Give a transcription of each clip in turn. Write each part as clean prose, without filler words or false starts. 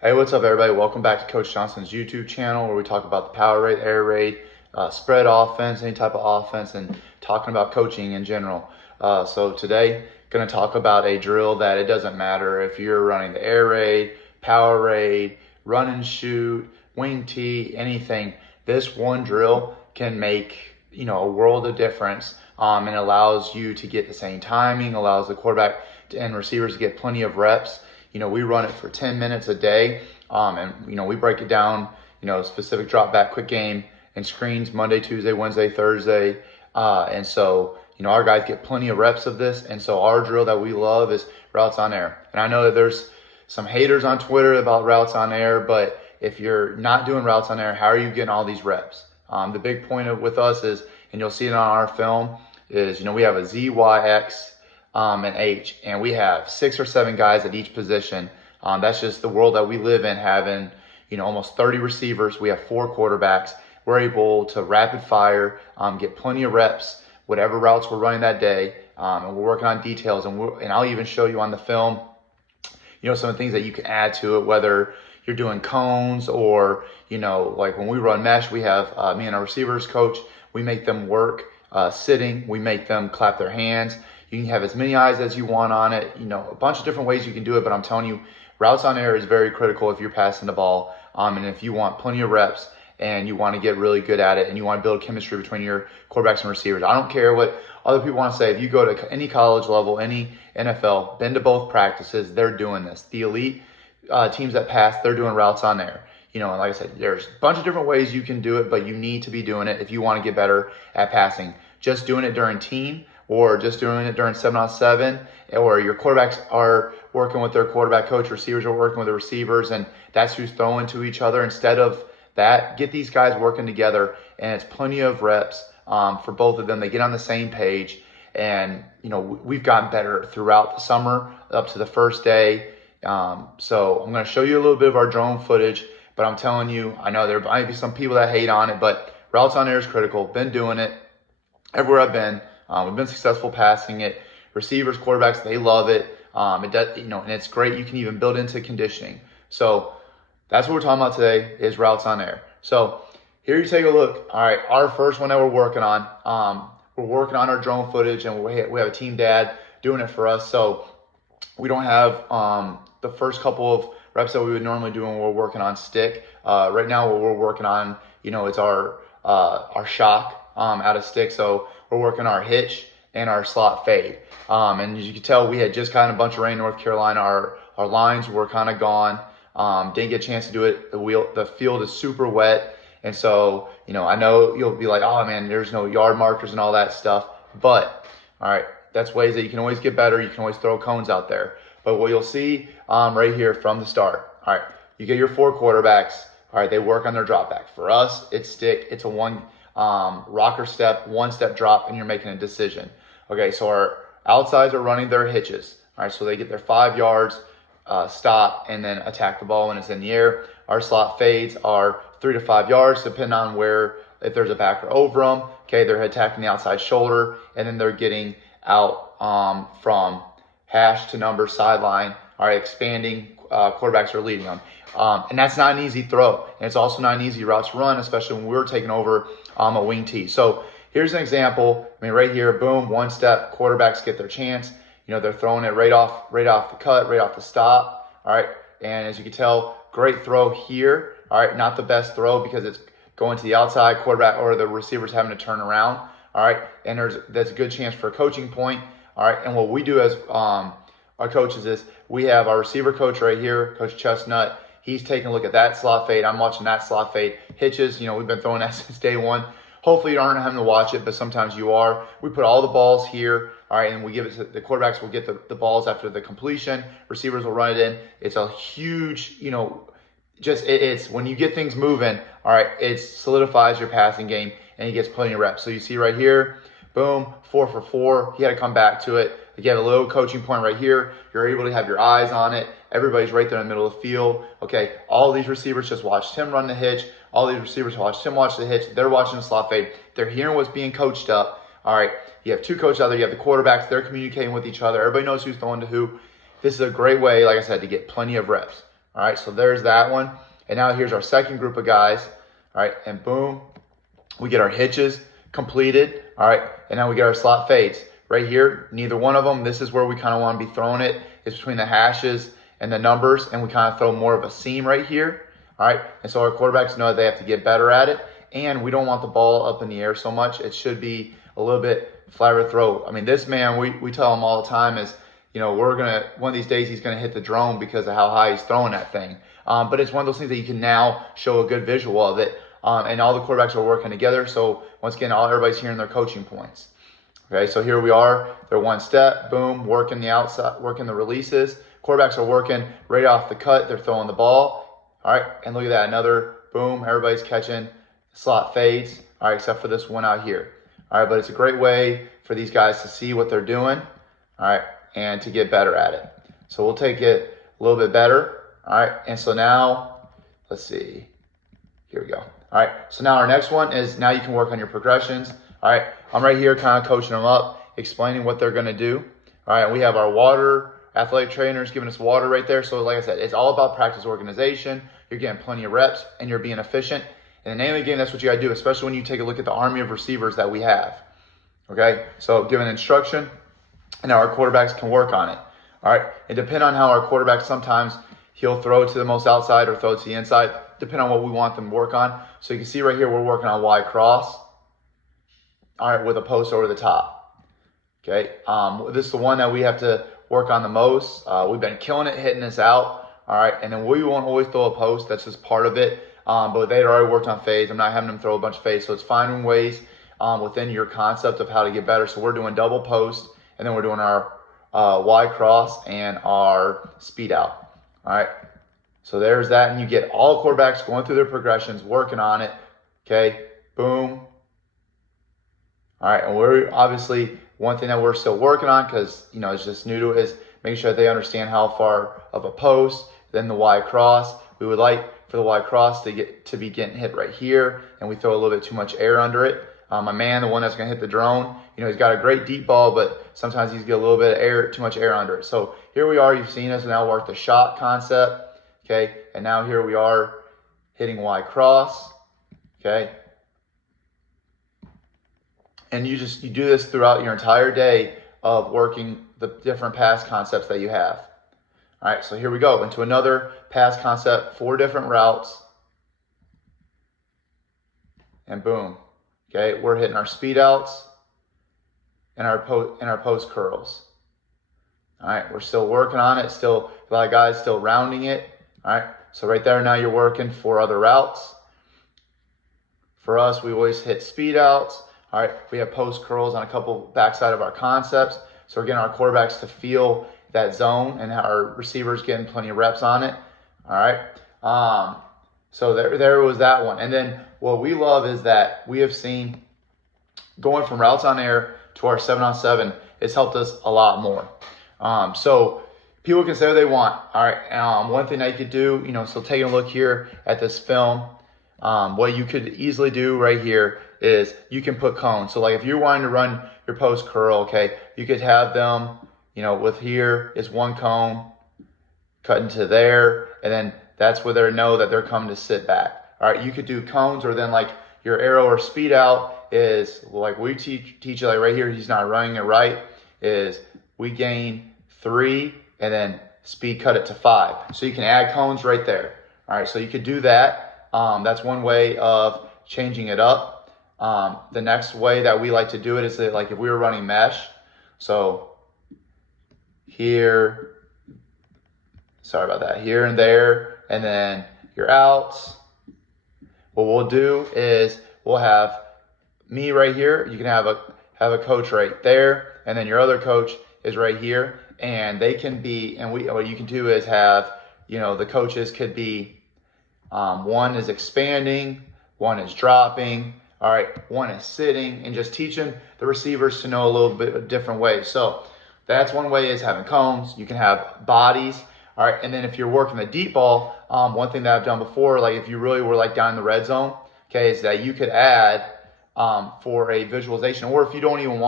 Hey, what's up, everybody? Welcome back to Coach Johnson's YouTube channel, where we talk about the power raid, air raid, spread offense, any type of offense, and talking about coaching in general. So today, going to talk about a drill that it doesn't matter if you're running the air raid, power raid, run and shoot, wing tee, anything. This one drill can make a world of difference, and allows you to get the same timing, allows the quarterback and receivers to get plenty of reps. We run it for 10 minutes a day, and we break it down, specific drop back, quick game, and screens Monday, Tuesday, Wednesday, Thursday. And so, our guys get plenty of reps of this. And so our drill that we love is routes on air. And I know that there's some haters on Twitter about routes on air, but if you're not doing routes on air, how are you getting all these reps? The big point with us is, and you'll see it on our film, is, we have a Z, Y, X, and H, and we have 6 or 7 guys at each position. That's just the world that we live in, having almost 30 receivers. We have 4 quarterbacks. We're able to rapid fire, get plenty of reps, whatever routes we're running that day, and we're working on details. And I'll even show you on the film, some of the things that you can add to it, whether you're doing cones or like when we run mesh, we have me and our receivers coach. We make them work sitting. We make them clap their hands. You can have as many eyes as you want on it, a bunch of different ways you can do it, but I'm telling you, routes on air is very critical if you're passing the ball, and if you want plenty of reps and you want to get really good at it and you want to build chemistry between your quarterbacks and receivers. I don't care what other people want to say. If you go to any college level, any NFL, been to both practices, they're doing this. The elite teams that pass, they're doing routes on air. And like I said, there's a bunch of different ways you can do it, but you need to be doing it if you want to get better at passing. Just doing it during team, or just doing it during 7-on-7, or your quarterbacks are working with their quarterback coach, receivers are working with the receivers, and that's who's throwing to each other. Instead of that, get these guys working together, and it's plenty of reps for both of them. They get on the same page, and we've gotten better throughout the summer up to the first day. So I'm going to show you a little bit of our drone footage, but I'm telling you, I know there might be some people that hate on it, but routes on air is critical. Been doing it everywhere I've been. We've been successful passing it. Receivers, quarterbacks, they love it. It does, and it's great. You can even build into conditioning. So that's what we're talking about today, is routes on air. So here you take a look. All right, our first one that we're working on our drone footage, and we have a team dad doing it for us. So we don't have the first couple of reps that we would normally do when we're working on stick. Right now, what we're working on, it's our shock out of stick. So we're working our hitch and our slot fade. And as you can tell, we had just gotten a bunch of rain in North Carolina. Our lines were kind of gone. Didn't get a chance to do it. The field is super wet. And so, I know you'll be like, oh man, there's no yard markers and all that stuff. But, all right, that's ways that you can always get better. You can always throw cones out there. But what you'll see right here from the start, all right, you get your 4 quarterbacks. All right, they work on their drop back. For us, it's stick. It's a one rocker step, 1-step drop, and you're making a decision. Okay, so our outsides are running their hitches. All right, so they get their 5 yards, stop, and then attack the ball when it's in the air. Our slot fades are 3 to 5 yards, depending on if there's a backer over them. Okay, they're attacking the outside shoulder, and then they're getting out from hash to number sideline. All right, expanding, quarterbacks are leading them. And that's not an easy throw. And it's also not an easy route to run, especially when we're taking over a wing tee. So here's an example. Right here, boom, 1-step, quarterbacks get their chance. They're throwing it right off the cut, right off the stop. All right, and as you can tell, great throw here. All right, not the best throw because it's going to the outside, quarterback or the receiver's having to turn around. All right, and that's a good chance for a coaching point. All right, and what we do as our coaches is we have our receiver coach right here, Coach Chestnut. He's taking a look at that slot fade. I'm watching that slot fade. Hitches, we've been throwing that since day one. Hopefully you aren't having to watch it, but sometimes you are. We put all the balls here, all right, and we give it to the quarterbacks. Will get the balls after the completion. Receivers will run it in. It's a huge, it's when you get things moving, all right, it solidifies your passing game, and he gets plenty of reps. So you see right here, boom, 4 for 4. He had to come back to it. You have a little coaching point right here. You're able to have your eyes on it. Everybody's right there in the middle of the field. Okay, all these receivers just watched him run the hitch. All these receivers watched him watch the hitch. They're watching the slot fade. They're hearing what's being coached up. All right, you have 2 coaches out there. You have the quarterbacks. They're communicating with each other. Everybody knows who's throwing to who. This is a great way, like I said, to get plenty of reps. All right, so there's that one. And now here's our second group of guys. All right, and boom, we get our hitches completed. All right, and now we get our slot fades. Right here, neither one of them, this is where we kind of want to be throwing it. It's between the hashes and the numbers, and we kind of throw more of a seam right here. All right, and so our quarterbacks know that they have to get better at it, and we don't want the ball up in the air so much. It should be a little bit flatter throw. I mean, this man, we tell him all the time is, you know, one of these days he's gonna hit the drone because of how high he's throwing that thing. But it's one of those things that you can now show a good visual of it, and all the quarterbacks are working together. So once again, everybody's hearing their coaching points. Okay, so here we are. They're one step, boom, working the outside, working the releases. Quarterbacks are working right off the cut. They're throwing the ball. All right, and look at that, another boom. Everybody's catching slot fades. All right, except for this one out here. All right, but it's a great way for these guys to see what they're doing. All right, and to get better at it. So we'll take it a little bit better. All right, and so now, let's see. Here we go. All right, so now our next one is now you can work on your progressions. All right, I'm right here kind of coaching them up, explaining what they're going to do. All right, we have our water athletic trainers giving us water right there. So like I said, it's all about practice organization. You're getting plenty of reps and you're being efficient. In the name of the game, that's what you got to do, especially when you take a look at the army of receivers that we have. Okay, so give an instruction, and now our quarterbacks can work on it. All right, and depending on how our quarterback, sometimes he'll throw it to the most outside or throw it to the inside, depending on what we want them to work on. So you can see right here, we're working on Y cross. All right, with a post over the top. Okay, this is the one that we have to work on the most. We've been killing it, hitting this out. All right, and then we won't always throw a post. That's just part of it. But they'd already worked on fades. I'm not having them throw a bunch of fades. So it's finding ways within your concept of how to get better. So we're doing double post, and then we're doing our Y cross and our speed out. All right, so there's that, and you get all quarterbacks going through their progressions, working on it. Okay, boom. All right, and we're obviously, one thing that we're still working on, because you know it's just new to it, is making sure that they understand how far of a post, then the Y cross. We would like for the Y cross to be getting hit right here, and we throw a little bit too much air under it. My man, the one that's gonna hit the drone, you know, he's got a great deep ball, but sometimes he's get a little bit of air, too much air under it. So here we are, you've seen us now work the shot concept, okay? And now here we are hitting Y cross, okay? And you do this throughout your entire day of working the different pass concepts that you have. All right, so here we go into another pass concept, 4 different routes, and boom. Okay, we're hitting our speed outs and our post curls. All right, we're still working on it. Still, a lot of guys still rounding it. All right, so right there now you're working 4 other routes. For us, we always hit speed outs. All right, we have post curls on a couple backside of our concepts. So we're getting our quarterbacks to feel that zone, and our receivers getting plenty of reps on it. All right, so there was that one. And then what we love is that we have seen going from routes on air to our 7-on-7, it's helped us a lot more. So people can say what they want. All right, one thing that you could do, you know, so taking a look here at this film, what you could easily do right here is you can put cones. So like if you're wanting to run your post curl, okay, you could have them, you know, with here is 1 cone cut into there, and then that's where they know that they're coming to sit back. All right, you could do cones, or then like your arrow or speed out is like we teach you, like right here, he's not running it right, is we gain 3 and then speed cut it to 5. So you can add cones right there. All right, so you could do that. That's one way of changing it up. The next way that we like to do it is that, like if we were running mesh, so here, sorry about that, here and there, and then your outs. What we'll do is we'll have me right here. You can have a coach right there, and then your other coach is right here, and they can be, and what you can do is have, you know, the coaches could be, one is expanding, one is dropping, all right, one is sitting, and just teaching the receivers to know a little bit of different ways. So that's one way, is having cones. You can have bodies. All right, and then if you're working the deep ball, one thing that I've done before, like if you really were like down in the red zone, okay, is that you could add for a visualization, or if you don't even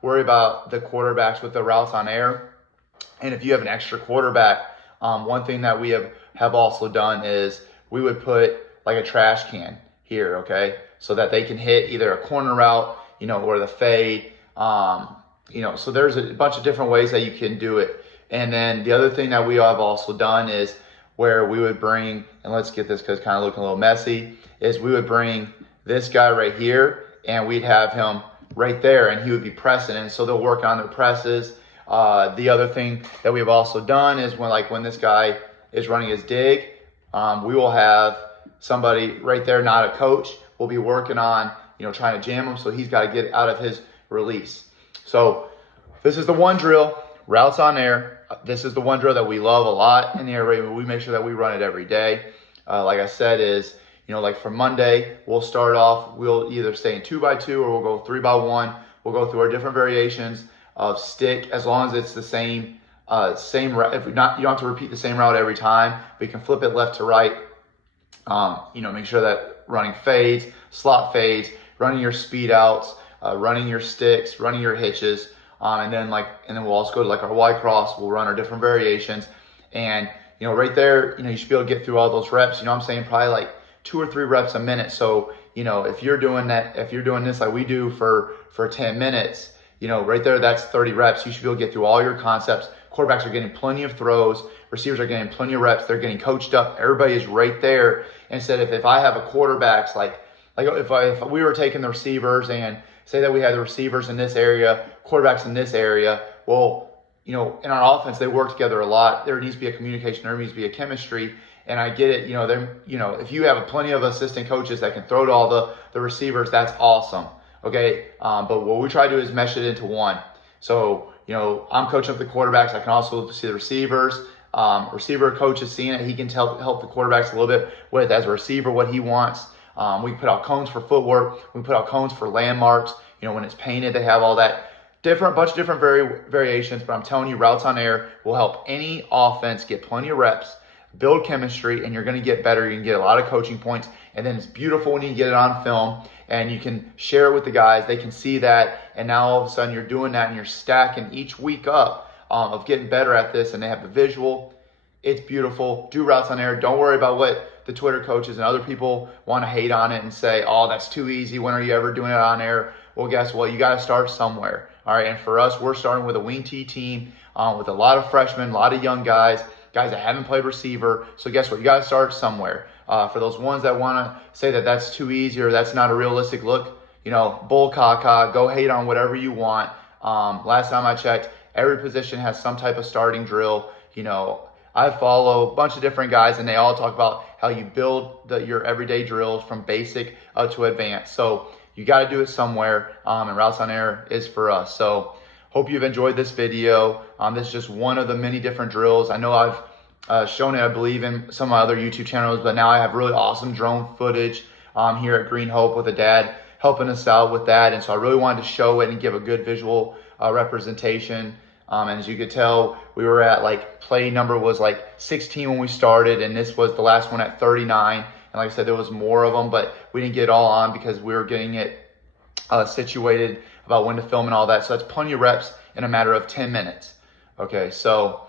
worry about the quarterbacks with the routes on air, and if you have an extra quarterback, one thing that we have have also done is we would put like a trash can here, okay, so that they can hit either a corner route, or the fade, so there's a bunch of different ways that you can do it. And then the other thing that we have also done is where we would bring, and let's get this because it's kind of looking a little messy, is we would bring this guy right here and we'd have him right there and he would be pressing. And so they'll work on their presses. The other thing that we have also done is when this guy is running his dig, we will have somebody right there, not a coach, will be working on, trying to jam him. So he's got to get out of his release. So this is the one drill, routes on air. This is the one drill that we love a lot in the air raid. We make sure that we run it every day. Like I said, is, like for Monday, we'll start off, we'll either stay in 2x2 or we'll go 3x1. We'll go through our different variations of stick, as long as it's the same route. If not, you don't have to repeat the same route every time, but you can flip it left to right. Make sure that running fades, slot fades, running your speed outs, running your sticks, running your hitches, and then we'll also go to like our Y cross. We'll run our different variations, and right there, you should be able to get through all those reps. I'm saying probably like 2 or 3 reps a minute. So if you're doing this like we do for 10 minutes, right there, that's 30 reps. You should be able to get through all your concepts. Quarterbacks are getting plenty of throws. Receivers are getting plenty of reps. They're getting coached up. Everybody is right there. Instead of if I have a quarterbacks, like if we were taking the receivers and say that we had the receivers in this area, quarterbacks in this area, well, in our offense, they work together a lot. There needs to be a communication. There needs to be a chemistry. And I get it. If you have plenty of assistant coaches that can throw to all the receivers, that's awesome. Okay. But what we try to do is mesh it into one. So, I'm coaching up the quarterbacks. I can also see the receivers. Receiver coach is seeing it. He can help the quarterbacks a little bit with, as a receiver, what he wants. We put out cones for footwork. We put out cones for landmarks. When it's painted, they have all that bunch of different variations. But I'm telling you, routes on air will help any offense get plenty of reps, build chemistry, and you're going to get better. You can get a lot of coaching points. And then it's beautiful when you get it on film and you can share it with the guys. They can see that. And now all of a sudden you're doing that and you're stacking each week up of getting better at this. And they have the visual. It's beautiful. Do routes on air. Don't worry about what the Twitter coaches and other people want to hate on it and say, oh, that's too easy. When are you ever doing it on air? Well, guess what? You got to start somewhere. All right. And for us, we're starting with a wing T team with a lot of freshmen, a lot of young guys that haven't played receiver. So guess what? You got to start somewhere. For those ones that want to say that that's too easy or that's not a realistic look, bull caca, go hate on whatever you want. Last time I checked, every position has some type of starting drill. I follow a bunch of different guys and they all talk about how you build your everyday drills from basic to advanced. So you got to do it somewhere, and routes on air is for us. So hope you've enjoyed this video. This is just one of the many different drills. I know I've shown it, I believe, in some of my other YouTube channels, but now I have really awesome drone footage here at Green Hope with a dad helping us out with that. And so I really wanted to show it and give a good visual representation. And as you could tell, we were at play number was 16 when we started, and this was the last one at 39. And like I said, there was more of them, but we didn't get it all on because we were getting it situated about when to film and all that. So that's plenty of reps in a matter of 10 minutes. Okay, so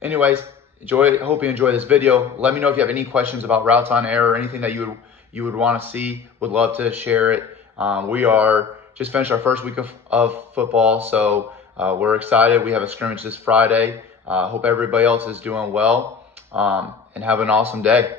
anyways, hope you enjoy this video. Let me know if you have any questions about routes on air or anything that you would want to see. Would love to share it. We are just finished our first week of football, so we're excited. We have a scrimmage this Friday. Hope everybody else is doing well, and have an awesome day.